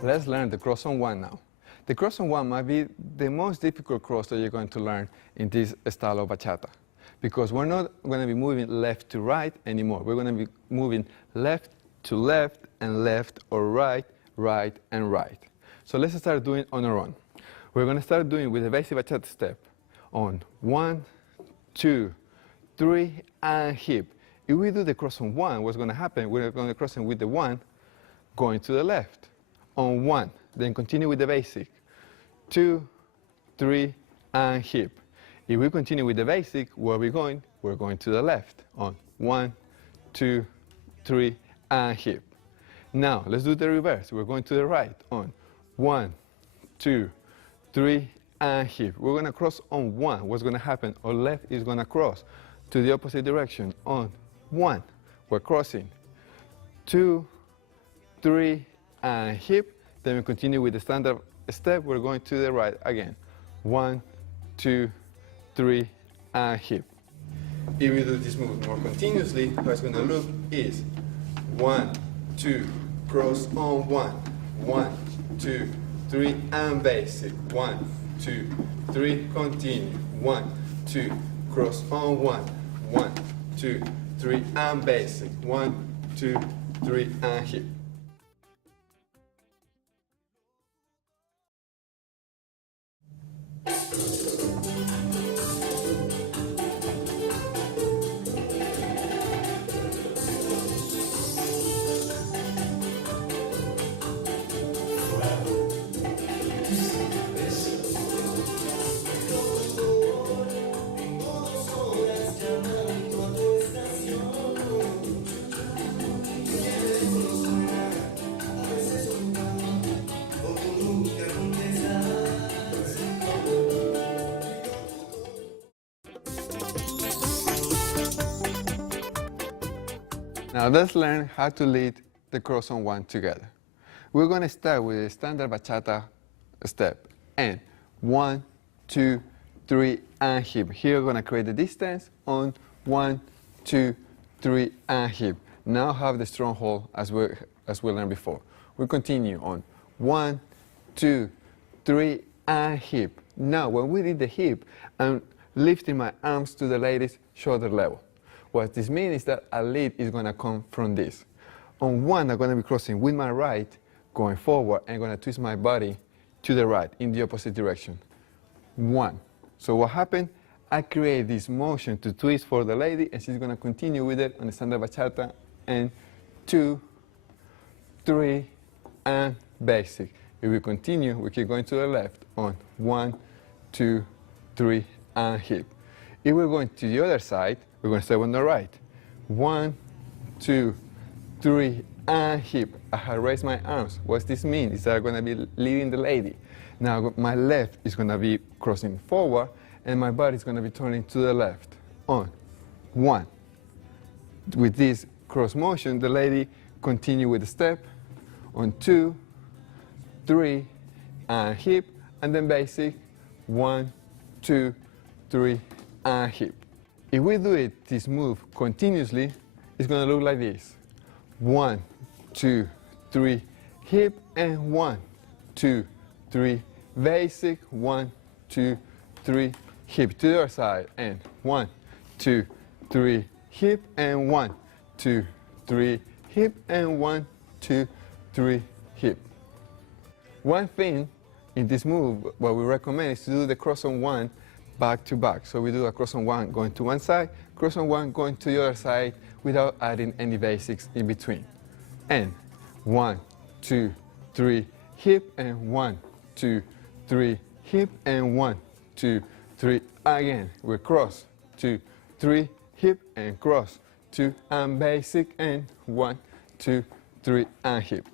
Let's learn the cross on one now. The cross on one might be the most difficult cross that you're going to learn in this style of bachata, because we're not going to be moving left to right anymore. We're going to be moving left to left and left, or right, right and right. So let's start doing on our own. We're going to start doing with the basic bachata step on 1, 2, 3 and hip. If we do the cross on one, what's going to happen? We're going to cross in with the 1 going to the left on 1, then continue with the basic 2, 3 and hip. If we continue with the basic, where are we going? We're going to the left on 1, 2, 3 and hip. Now let's do the reverse. We're going to the right on 1, 2, 3 and hip. We're going to cross on 1. What's going to happen? Our left is going to cross to the opposite direction on 1. We're crossing 2, 3 and hip. Then we continue with the standard step. We're going to the right again. 1, 2, 3 and hip. If we do this move more continuously, how it's going to look is 1, 2, cross on 1, 1, 2, 3 and basic, 1, 2, 3, continue, 1, 2, cross on 1, 1, 2, 3 and basic, 1, 2, 3 and hip. Now let's learn how to lead the cross on one together. We're going to start with the standard bachata step and 1, 2, 3 and hip. Here we're going to create the distance on 1, 2, 3 and hip. Now have the strong hold as we learned before. We continue on 1, 2, 3 and hip. Now when we did the hip, I'm lifting my arms to the lady's shoulder level. What this means is that a lead is going to come from this. On 1, I'm going to be crossing with my right, going forward, and I'm going to twist my body to the right in the opposite direction. 1. So what happened? I create this motion to twist for the lady, and she's going to continue with it on the standard bachata. And 2, 3, and basic. If we continue, we keep going to the left on 1, 2, 3, and hip. If we're going to the other side, we're going to step on the right. 1, 2, 3, and hip. I have raised my arms. What this means is that I'm going to be leading the lady. Now my left is going to be crossing forward, and my body is going to be turning to the left. On 1. With this cross motion, the lady continue with the step. On 2, 3, and hip, and then basic. 1, 2, 3, and hip. If we do this move continuously, it's going to look like this. 1, 2, 3, hip, and 1, 2, 3, basic, 1, 2, 3, hip to the other side, and 1, 2, 3, hip, and 1, 2, 3, hip, and 1, 2, 3, hip. One thing in this move, what we recommend is to do the cross on 1 back to back. So we do a cross on 1 going to one side, cross on 1 going to the other side without adding any basics in between. And 1, 2, 3, hip, and 1, 2, 3, hip, and 1, 2, 3. Again, we cross, 2, 3, hip, and cross, 2, and basic, and 1, 2, 3, and hip.